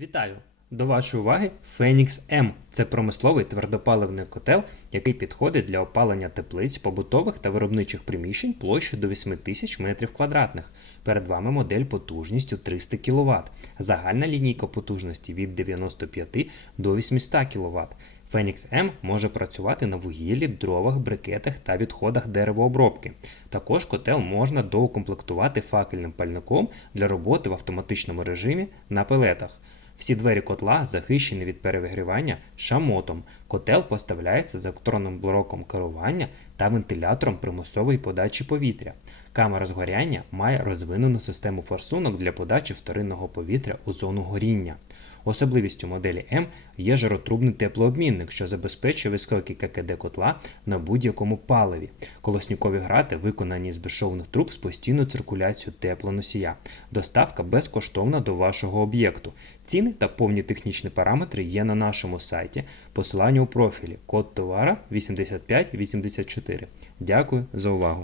Вітаю! До вашої уваги Phoenix M. Це промисловий твердопаливний котел, який підходить для опалення теплиць, побутових та виробничих приміщень площею до 8000 м2. Перед вами модель потужністю 300 кВт. Загальна лінійка потужності від 95 до 800 кВт. Phoenix M може працювати на вугіллі, дровах, брикетах та відходах деревообробки. Також котел можна доукомплектувати факельним пальником для роботи в автоматичному режимі на пелетах. Всі двері котла захищені від перевигрівання шамотом. Котел поставляється з електронним блоком керування та вентилятором примусової подачі повітря. Камера згоряння має розвинену систему форсунок для подачі вторинного повітря у зону горіння. Особливістю моделі М є жаротрубний теплообмінник, що забезпечує високий ККД котла на будь-якому паливі. Колоснюкові грати виконані з безшовних труб з постійною циркуляцією теплоносія. Доставка безкоштовна до вашого об'єкту. Ціни та повні технічні параметри є на нашому сайті. Посилання у профілі. Код товара 8584. Дякую за увагу.